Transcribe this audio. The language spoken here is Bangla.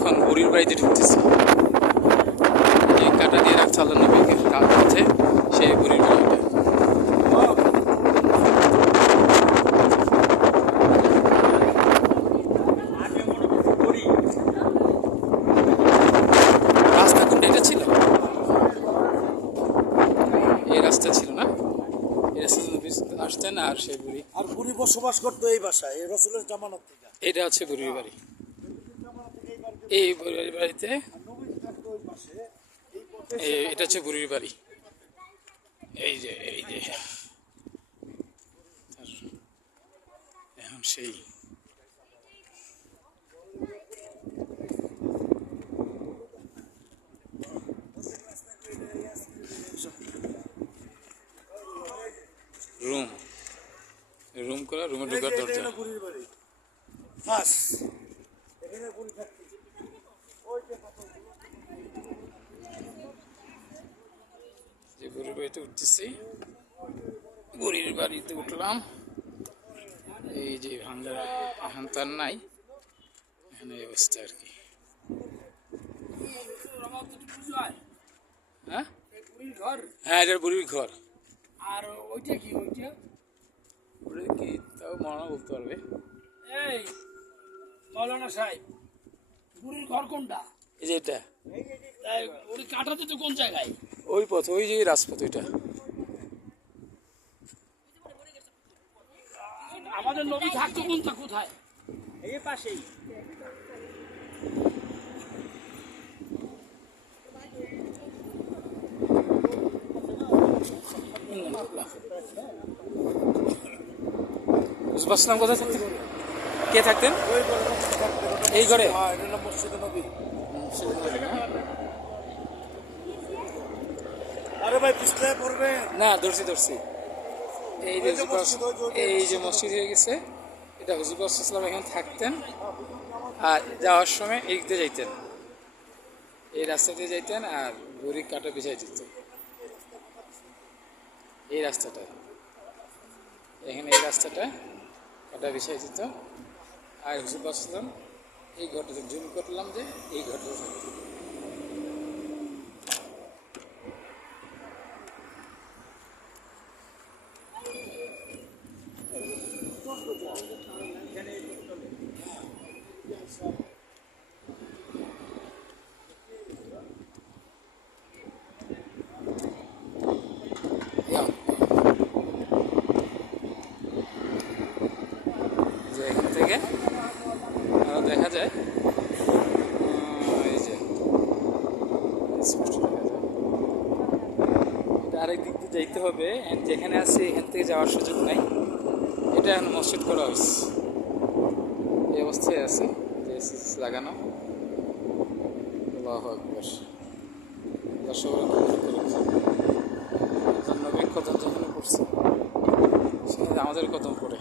এখন বুড়ির বাড়িতে ঢুকতেছি। যে কাটা দিয়ে রাখছে আল্লাহ নবীকে পথে, সেই বুড়ির বাড়িটা। রাস্তা কোনটা? এটা ছিল, এই রাস্তা ছিল না, এই রাস্তা আসতেন। আর সেই বুড়ি, আর বুড়ি বসবাস করতো এই বাসায়, এই রসুলের জামানত থেকে। এটা হচ্ছে বুড়ির বাড়ি। এই বুড়ির বাড়িতে, এটা হচ্ছে বুড়ির বাড়ি। এই যে এখন সেই রুম করা, রুমে ঢোকার দরজা। যে বুড়ির বাড়িতে উঠতেছি, বুড়ির বাড়িতে উঠলাম। এই যে ভাঙ্গা, এখন তার নাই, এখানে এই অবস্থা আর কি। হ্যাঁ হ্যাঁ, এটা বুড়ির ঘর। আর ওইটা কি? ওইটা কি তাও মনে বলতে পারবে। এই মৌলানা সাহেব, বুড়ির ঘর কোনটা? এই যে এটা, ওই কাটাতে তো কোন জায়গায়? ওই পথ, ওই যে রাজপথ ওইটা। আমাদের নবী থাকতো কোনটা? কোথায়? এই পাশেই। বুঝবাসলাম কোথায় থাকতেন, কে থাকতেন এই ঘরে? মসজিদে নবী। আরে ভাই পিছলে পড়বে না, ধরছি। এই যে মসজিদ হয়ে গেছে, এটা হুজুর ইসলাম এখানে থাকতেন। আর যাওয়ার সময় এই দিকে যাইতেন, এই রাস্তা দিয়ে যাইতেন, আর বুড়ি কাটা বিছাই দিত এই রাস্তাটা। এখানে এই রাস্তাটা কাটা বিছাই দিত। আর হুজুর ইসলাম এই ঘরটাতে জুম করলাম যে এই ঘরটা থাকতেন। যে এখান থেকে আরো দেখা যায়, এই যে স্পষ্ট দেখা যায়। এটা আরেক দিক দিয়ে যাইতে হবে, যেখানে আছে এখান থেকে যাওয়ার সুযোগ নাই। এটা এখন মসজিদ করা হয়েছে, এই অবস্থায় আছে, যে লাগানো। আল্লাহু আকবার। দর্শক নবীর কদম যেখানে পড়ছে, সেখানে আমাদের কদম পড়ে।